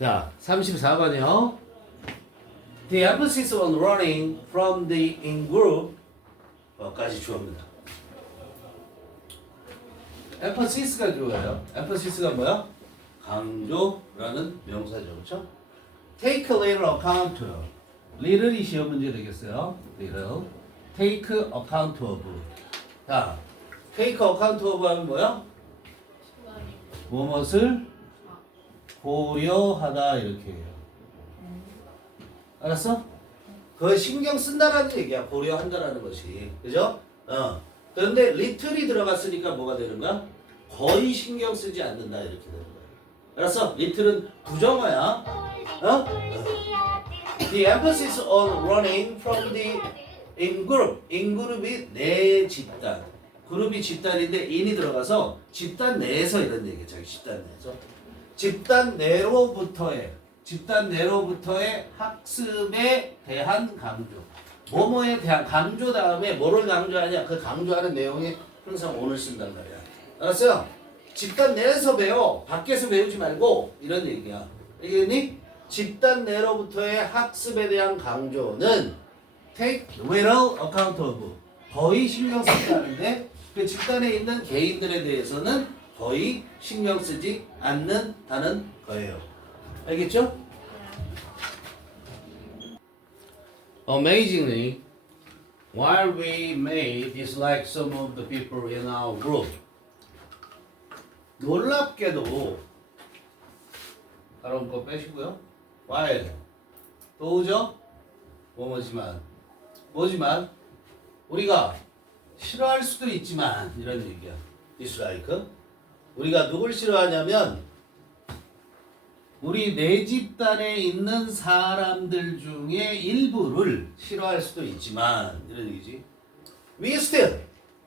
자, 34번이요. The emphasis on running from the in-group 까지 주어입니다. emphasis,가 주어예요. emphasis,가 뭐야? 강조라는 명사죠. 그렇죠? take little account of. little이 시험 문제 되겠어요. little. take account of. 자, take account of 하면 뭐야? 무엇을 고려하다 이렇게 해요. 알았어? 그걸 신경 쓴다라는 얘기야. 고려한다라는 것이. 그죠? 그런데 little이 들어갔으니까 뭐가 되는 거야? 거의 신경 쓰지 않는다 이렇게 되는 거야. 알았어? little은 부정어야. The emphasis on running from the in-group. in-group이 내 집단. 그룹이 집단인데 in이 들어가서 집단 내에서 이런 얘기야. 자기 집단 내에서. 집단 내로부터의 학습에 대한 강조. 뭐뭐에 대한 강조 다음에 뭐를 강조하냐? 그 강조하는 내용이 항상 오늘 쓴단 말이야. 알았어요? 집단 내에서 배워. 밖에서 배우지 말고 이런 얘기야. 알겠니? 집단 내로부터의 학습에 대한 강조는 take little account of. 거의 신경 쓰지 않는데 그 집단에 있는 개인들에 대해서는 거의 신경 쓰지 않는다는 거예요. 알겠죠? Amazingly, while we may dislike some of the people in our group, 놀랍게도 다른 거 빼시고요. while 또 오죠? 뭐지만 우리가 싫어할 수도 있지만 이런 얘기야. dislike. 우리가 누굴 싫어하냐면 우리 내 집단에 있는 사람들 중에 일부를 싫어할 수도 있지만 이런 얘기지. We still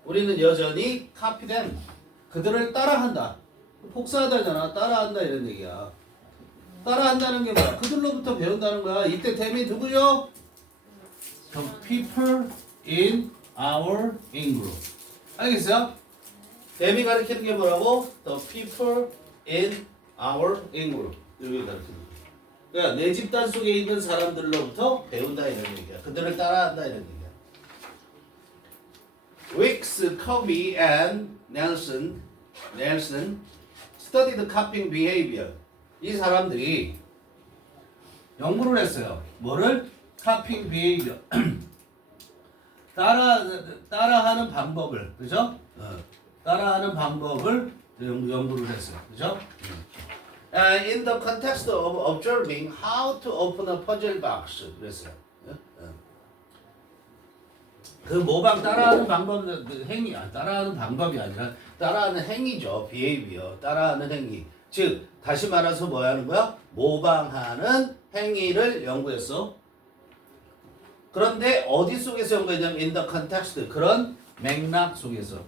우리는 여전히 copy them. 그들을 따라한다. 복사하다잖아. 따라한다 이런 얘기야. 따라한다는 게 뭐야? 그들로부터 배운다는 거야. 이때 댐이 누구죠? The people in our in-group. 알겠어요? 댐이 가르치는 게 뭐라고? The people in our in-group. 여기 가르치는 거. 그러니까 내 집단 속에 있는 사람들로부터 배운다 이런 얘기야. 그들을 따라한다 이런 얘기야. Weeks, Covey, and Nelson studied copying behavior. 이 사람들이 연구를 했어요. 뭐를? copying behavior. 따라하는 방법을, 그죠? 따라하는 방법을 연구를 했어요. 그죠? In the context of observing how to open a puzzle box. 그랬어요. 그 모방 따라하는 방법, 행위, 따라하는 방법이 아니라 따라하는 행위죠. behavior. 따라하는 행위. 즉, 다시 말해서 뭐 하는 거야? 모방하는 행위를 연구했어. 그런데 어디 속에서 연구했냐면 in the context. 그런 맥락 속에서.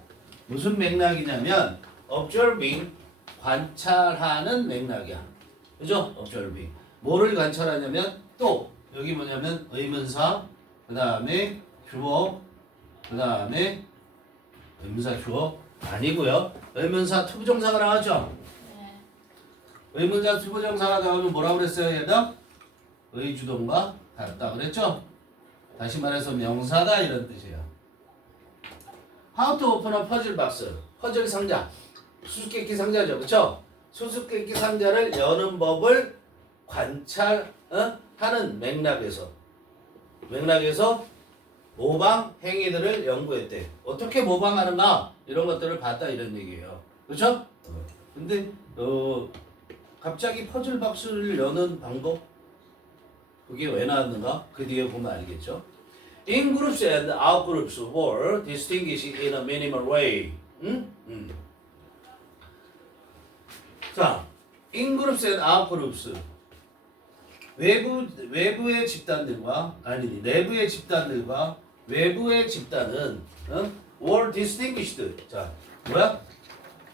무슨 맥락이냐면 observing, 관찰하는 맥락이야. 그죠? observing. 뭐를 관찰하냐면 또 여기 뭐냐면 의문사, 그 다음에 주어, 그 다음에 의문사 주어 아니고요. 의문사 투부정사가 나왔죠? 의문사 투부정사가 나오면 뭐라고 그랬어요? 얘다? 의주동과 같다 그랬죠? 다시 말해서 명사다 이런 뜻이에요. How to open a puzzle box. 퍼즐 상자. 수수께끼 상자죠. 그렇죠? 수수께끼 상자를 여는 법을 관찰하는 맥락에서 모방 행위들을 연구했대. 어떻게 모방하는가? 이런 것들을 봤다 이런 얘기예요. 그렇죠? 근데 갑자기 퍼즐 박스를 여는 방법? 그게 왜 나왔는가? 그 뒤에 보면 알겠죠? In groups and out groups were distinguished in a minimal way. 자, in groups and out groups. 내부의 집단들과 외부의 집단은 were distinguished. 자, 뭐야?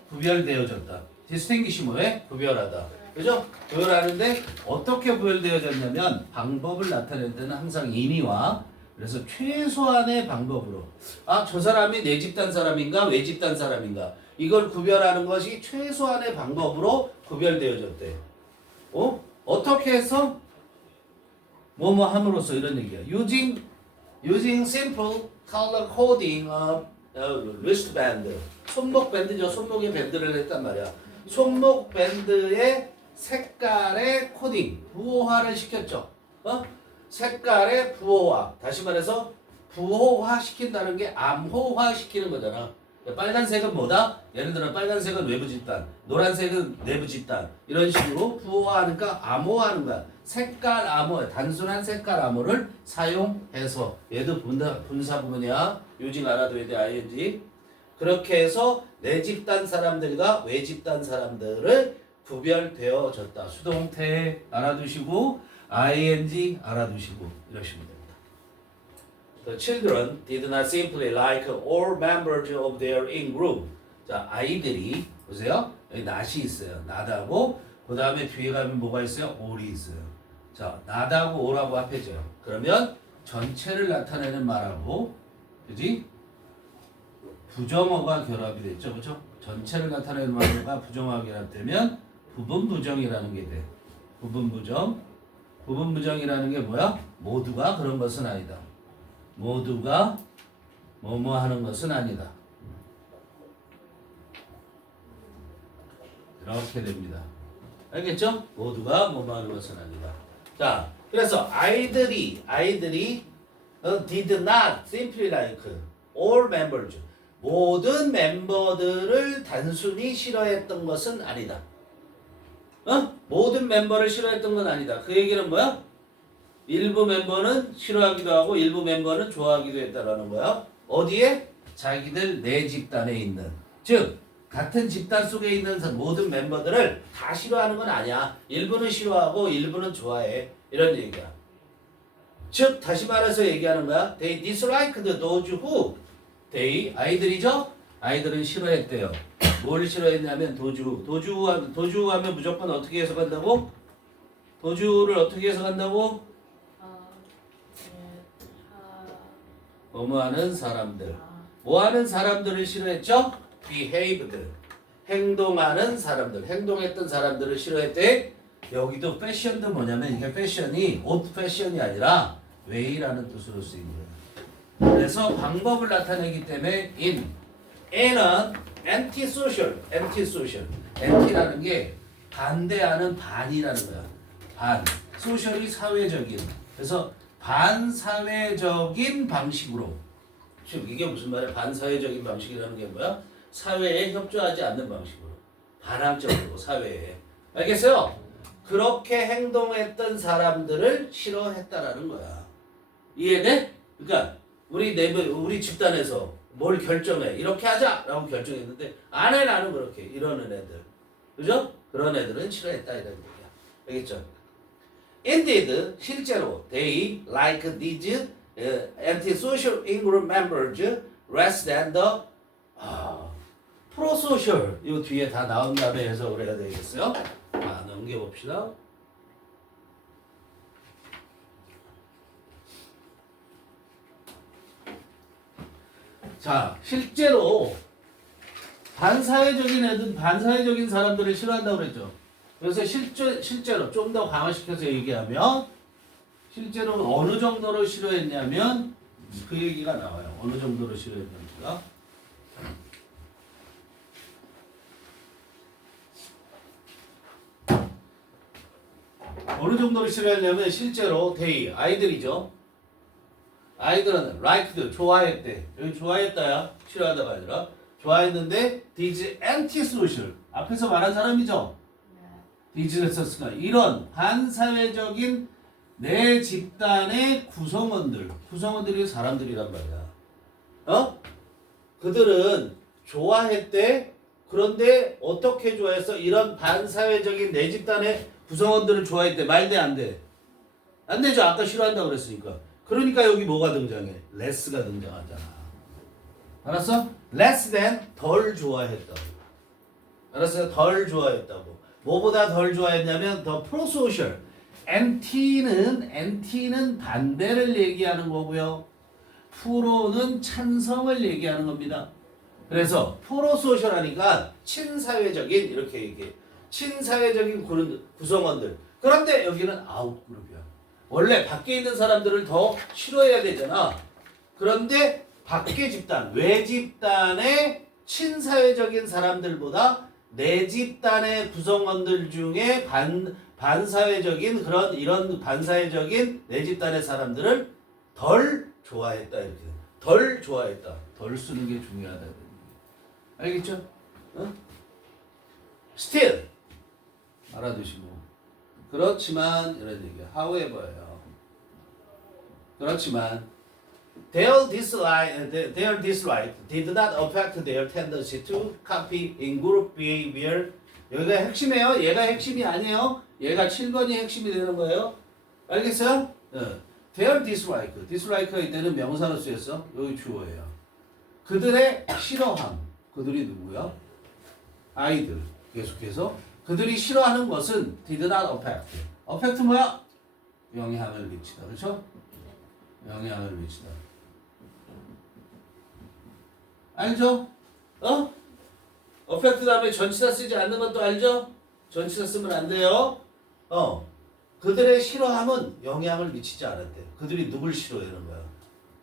구별되어졌다. distinguish 뭐해? 구별하다. 그죠? 구별하는데 어떻게 구별되어졌냐면 방법을 나타낼 때는 항상 인이와 그래서 최소한의 방법으로 저 사람이 내 집단 사람인가 외 집단 사람인가 이걸 구별하는 것이 최소한의 방법으로 구별되어졌대. 어떤 어떻게 해서 뭐뭐 함으로써 이런 얘기야. using simple color coding of wristband. 손목 밴드죠. 손목에 밴드를 했단 말이야. 손목 밴드의 색깔의 코딩, 부호화를 시켰죠. 색깔의 부호화. 다시 말해서 부호화 시킨다는 게 암호화 시키는 거잖아. 빨간색은 뭐다? 예를 들어 빨간색은 외부 집단, 노란색은 내부 집단. 이런 식으로 부호화하니까 암호화하는 거야. 색깔 암호, 단순한 색깔 암호를 사용해서 얘도 분사 부분이야. using 알아둬야 돼. ing. 그렇게 해서 내 집단 사람들과 외 집단 사람들을 구별되어졌다. 수동태 알아두시고 ing 알아두시고 이러시면 됩니다. The children did not simply like all members of their in-group. 자, 아이들이 보세요. 여기 not이 있어요. not하고 그 다음에 뒤에 가면 뭐가 있어요? all이 있어요. 자, not하고 all하고 합해져요. 그러면 전체를 나타내는 말하고, 그지? 부정어가 결합이 됐죠, 그죠? 전체를 나타내는 말과 부정어가 결합되면 부분 부정이라는 게 돼. 부분 부정. 부분 부정이라는 게 뭐야? 모두가 그런 것은 아니다. 모두가 뭐뭐 하는 것은 아니다. 이렇게 됩니다. 알겠죠? 모두가 뭐뭐 하는 것은 아니다. 자, 그래서 아이들이 did not simply like all members. 모든 멤버들을 단순히 싫어했던 것은 아니다. 모든 멤버를 싫어했던 건 아니다. 그 얘기는 뭐야? 일부 멤버는 싫어하기도 하고 일부 멤버는 좋아하기도 했다라는 거야. 어디에? 자기들 내 집단에 있는. 즉 같은 집단 속에 있는 모든 멤버들을 다 싫어하는 건 아니야. 일부는 싫어하고 일부는 좋아해. 이런 얘기야. 즉 다시 말해서 얘기하는 거야. They disliked those who. they 아이들이죠? 아이들은 싫어했대요. 뭘 싫어했냐면 도주하면 무조건 어떻게 해석한다고? 도주를 어떻게 해석한다고? 뭐뭐하는 사람들. 뭐하는 사람들을 싫어했죠? behaved. 행동하는 사람들. 행동했던 사람들을 싫어했대. 여기도 패션도 뭐냐면 이게 패션이 옷 패션이 아니라 way라는 뜻으로 쓰인 거예요. 그래서 방법을 나타내기 때문에 in은 antisocial. anti라는 게 반대하는 반이라는 거야. 반. social이 사회적인. 그래서 반사회적인 방식으로. 즉 이게 무슨 말이야? 반사회적인 방식이라는 게 뭐야? 사회에 협조하지 않는 방식으로. 반항적으로 사회에. 알겠어요? 그렇게 행동했던 사람들을 싫어했다라는 거야. 이해돼? 그러니까 우리 집단에서 뭘 결정해. 이렇게 하자라고 결정했는데 안 나는 그렇게 이러는 애들. 그죠? 그런 애들은 싫어했다 이런 얘기야. 알겠죠? Indeed, 실제로 they like these antisocial in-group members less than the pro-social. 이 뒤에 다 나온 다음에 해석을 해야 되겠어요? 자, 넘겨봅시다. 자, 실제로 반사회적인 사람들을 싫어한다고 그랬죠. 그래서 실제로 좀 더 강화시켜서 얘기하면 실제로 어느 정도로 싫어했냐면 그 얘기가 나와요. 어느 정도로 싫어했는지가. 어느 정도로 싫어했냐면 실제로 they 아이들이죠. 아이들은 liked 좋아했대. 여기 좋아했다야. 싫어하다가 아니라 좋아했는데 these antisocial 앞에서 말한 사람이죠. 디즈네스가 이런 반사회적인 내 집단의 구성원들이 사람들이란 말이야. 그들은 좋아했대. 그런데 어떻게 좋아했어? 이런 반사회적인 내 집단의 구성원들을 좋아했대. 말돼 안 돼? 안 되죠. 아까 싫어한다고 그랬으니까. 그러니까 여기 뭐가 등장해? less가 등장하잖아. 알았어? less than 덜 좋아했다고. 알았어요? 덜 좋아했다고. 뭐보다 덜 좋아했냐면 더 프로소셜. NT는 반대를 얘기하는 거고요. 프로는 찬성을 얘기하는 겁니다. 그래서 프로소셜 하니까 친사회적인 이렇게 얘기해. 친사회적인 구성원들. 그런데 여기는 아웃그룹이야. 원래 밖에 있는 사람들을 더 싫어해야 되잖아. 그런데 밖에 집단, 외 집단의 친사회적인 사람들보다 내 집단의 구성원들 중에 반사회적인 그런 이런 반사회적인 내 집단의 사람들을 덜 좋아했다 이렇게. 덜 좋아했다. 덜 쓰는 게 중요하다. 알겠죠? 어? Still 알아두시고. 그렇지만 이런 얘기야. However요. 그렇지만 their dislike did not affect their tendency to copy in group behavior. 여기가 핵심이에요. 얘가 핵심이 아니에요. 얘가 7번이 핵심이 되는 거예요. 알겠어요? their dislike의 때는 명사로 쓰였어. 여기 주어예요. 그들의 싫어함. 그들이 누구야? 아이들. 계속해서 그들이 싫어하는 것은 did not affect. affect 뭐야? 영향을 미치다. 그렇죠? 영향을 미치다. 알죠? affect 다음에 전치사 쓰지 않는 것도 알죠? 전치사 쓰면 안 돼요. 그들의 싫어함은 영향을 미치지 않았대. 그들이 누굴 싫어하는 거야?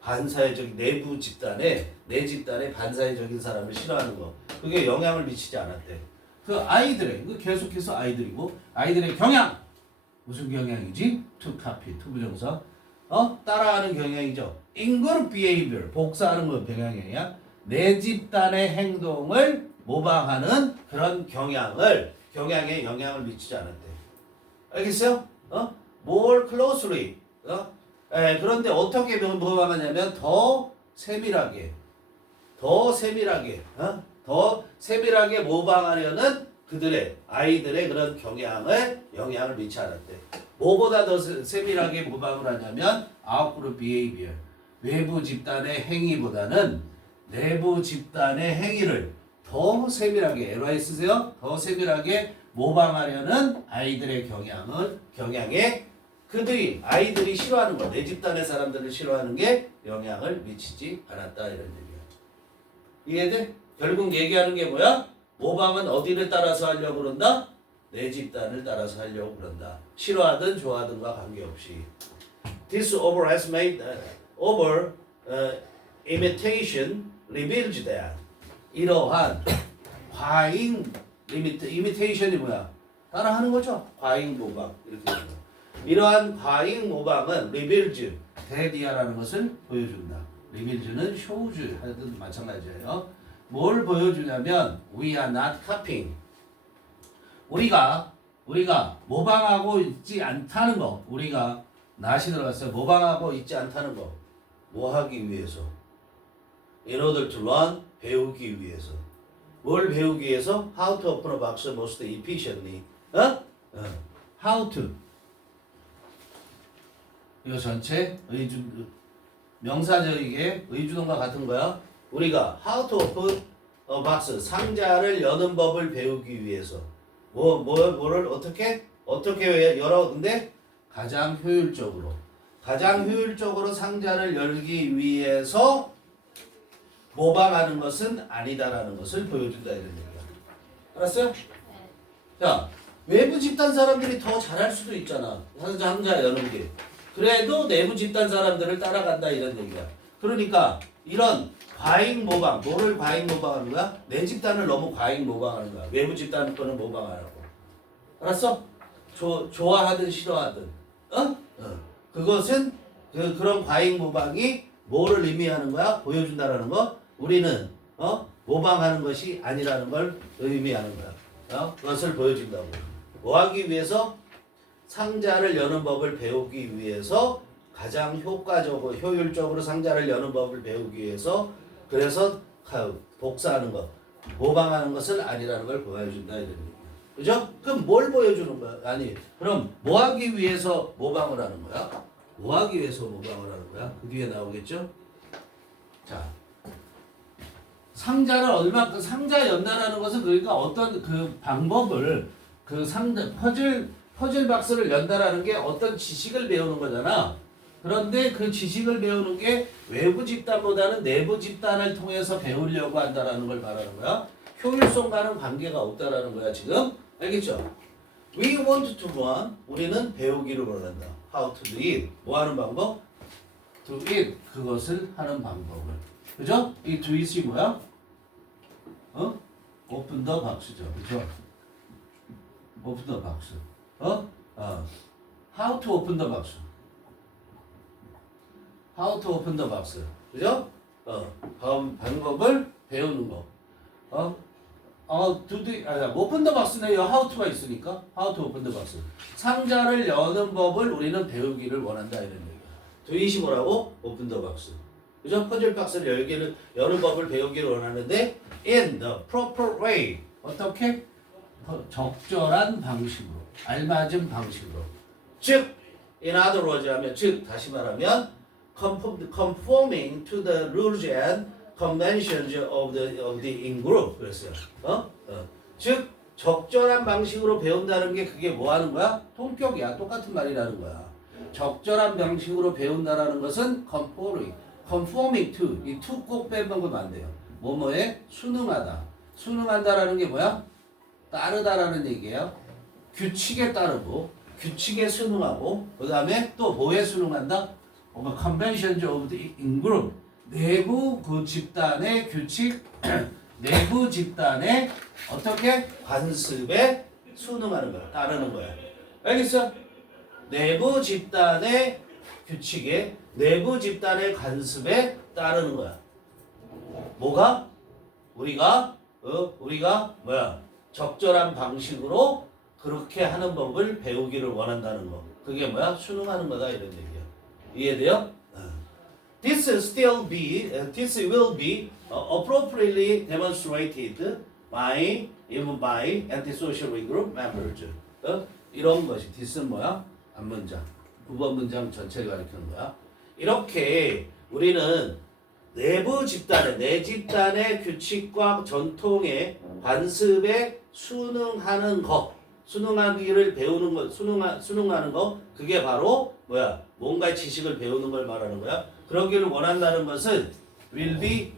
반사회적인 내부 집단에 내 집단의 반사회적인 사람을 싫어하는 거. 그게 영향을 미치지 않았대. 그 아이들의 그 계속해서 아이들이고 아이들의 경향 무슨 경향이지? to copy, to 부정사. 따라하는 경향이죠. in group behavior 복사하는 건 경향이야. 내 집단의 행동을 모방하는 그런 경향에 영향을 미치지 않았대. 알겠어요? more closely. 그런데 어떻게 모방하냐면 더 세밀하게 모방하려는 그들의 아이들의 그런 영향을 미치지 않았대. 뭐보다 더 세밀하게 모방을 하냐면 outgroup behavior 외부 집단의 행위보다는 내부 집단의 행위를 더 세밀하게 LY 쓰세요. 더 세밀하게 모방하려는 아이들의 경향에 아이들이 싫어하는 거, 내 집단의 사람들을 싫어하는 게 영향을 미치지 않았다 이런 얘기야. 이해돼? 결국 얘기하는 게 뭐야? 모방은 어디를 따라서 하려고 그런다? 내 집단을 따라서 하려고 그런다. 싫어하든 좋아하든과 관계없이. This imitation reveals that 이러한 과잉 imitation이 뭐야? 따라하는 거죠. 과잉 모방 이렇게 되는 거. 이러한 과잉 모방은 reveals 대디아라는 것을 보여준다. reveals는 shows 하여튼 마찬가지예요. 뭘 보여주냐면 we are not copying. 우리가 모방하고 있지 않다는 거. 우리가 not이 들어갔어요. 모방하고 있지 않다는 거. 뭐 하기 위해서? In order to learn 배우기 위해서. 뭘 배우기 위해서? How to open a box most efficiently. How to. 이거 전체 명사적이게 의주동과 같은 거야. 우리가 how to open a box 상자를 여는 법을 배우기 위해서 뭐를 어떻게 열어? 근데 가장 효율적으로 상자를 열기 위해서 모방하는 것은 아니다라는 것을 보여준다 이런 얘기야. 알았어요? 자, 외부 집단 사람들이 더 잘할 수도 있잖아. 상자 여는 게. 그래도 내부 집단 사람들을 따라간다 이런 얘기야. 그러니까 이런 과잉 모방, 뭐를 과잉 모방하는 거야? 내 집단을 너무 과잉 모방하는 거야. 외부 집단 거는 모방하라고. 알았어? 좋아하든 싫어하든. 그것은 그런 과잉 모방이 뭐를 의미하는 거야? 보여준다라는 거. 우리는 모방하는 것이 아니라는 걸 의미하는 거야. 그것을 보여준다고. 뭐 하기 위해서? 상자를 여는 법을 배우기 위해서 가장 효율적으로 상자를 여는 법을 배우기 위해서 그래서 복사하는 것, 모방하는 것은 아니라는 걸 보여준다 이런 얘기야. 그죠? 그럼 뭘 보여주는 거야? 아니, 그럼 뭐 하기 위해서 모방을 하는 거야? 뭐 하기 위해서 모방을 하는 거야? 그 뒤에 나오겠죠? 자, 상자 연다라는 것은 그러니까 어떤 그 방법을 그 상자 퍼즐 박스를 연다라는 게 어떤 지식을 배우는 거잖아. 그런데 그 지식을 배우는 게 외부 집단보다는 내부 집단을 통해서 배우려고 한다라는 걸 말하는 거야. 효율성과는 관계가 없다라는 거야 지금. 알겠죠? We want to learn. 우리는 배우기를 원한다. How to do it. 뭐 하는 방법? Do it. 그것을 하는 방법을. 그죠? 이 do it이 뭐야? Open the box죠. 그죠? Open the box. How to open the box. How to open the box. 그죠? 방법을 배우는 거. open the box는 how to가 있으니까 how to open the box. 상자를 여는 법을 우리는 배우기를 원한다 이런 얘기야. 도이시 뭐라고? open the box. 그죠? 퍼즐 박스를 여는 법을 배우기를 원하는데 in the proper way. 어떻게? 적절한 방식으로, 알맞은 방식으로. 즉, in other words 하면 즉 다시 말하면 conforming to the rules and conventions of the in-group. 그랬어요. 즉 적절한 방식으로 배운다는 게 그게 뭐 하는 거야? 통격이야. 똑같은 말이라는 거야. 적절한 방식으로 배운다라는 것은 conforming to. 이 to 꼭 빼먹으면 안 돼요. 뭐뭐에 순응하다. 순응한다라는 게 뭐야? 따르다라는 얘기예요. 규칙에 따르고 규칙에 순응하고 그 다음에 또 뭐에 순응한다? conventions of the in-group. 내부 그 집단의 규칙, 내부 집단의 어떻게 관습에 순응하는 거야, 따르는 거야. 알겠어? 내부 집단의 규칙에, 내부 집단의 관습에 따르는 거야. 뭐가? 우리가 뭐야? 적절한 방식으로 그렇게 하는 법을 배우기를 원한다는 거. 그게 뭐야? 순응하는 거다 이런 얘기야. 이해돼요? This will be appropriately demonstrated by antisocial group members. 이런 것이 this는 뭐야? 앞문장, 9번 문장 전체를 가리키는 거야. 이렇게 우리는 내부 집단의 내 집단의 규칙과 전통의 관습에 순응하는 것, 순응하기를 배우는 것, 순응하는 것, 그게 바로 뭐야? 뭔가의 지식을 배우는 걸 말하는 거야. 그러기를 원한다는 것은 will be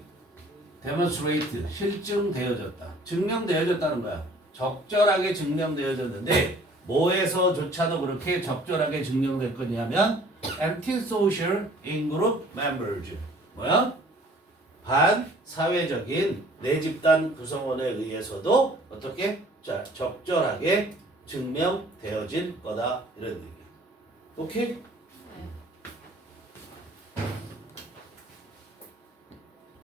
demonstrated, 실증되어졌다. 증명되어졌다는 거야. 적절하게 증명되어졌는데 뭐에서조차도 그렇게 적절하게 증명될 거냐면 antisocial in-group members. 뭐야? 반사회적인 내 집단 구성원에 의해서도 어떻게? 적절하게 증명되어질 거다. 이런 얘기. 오케이?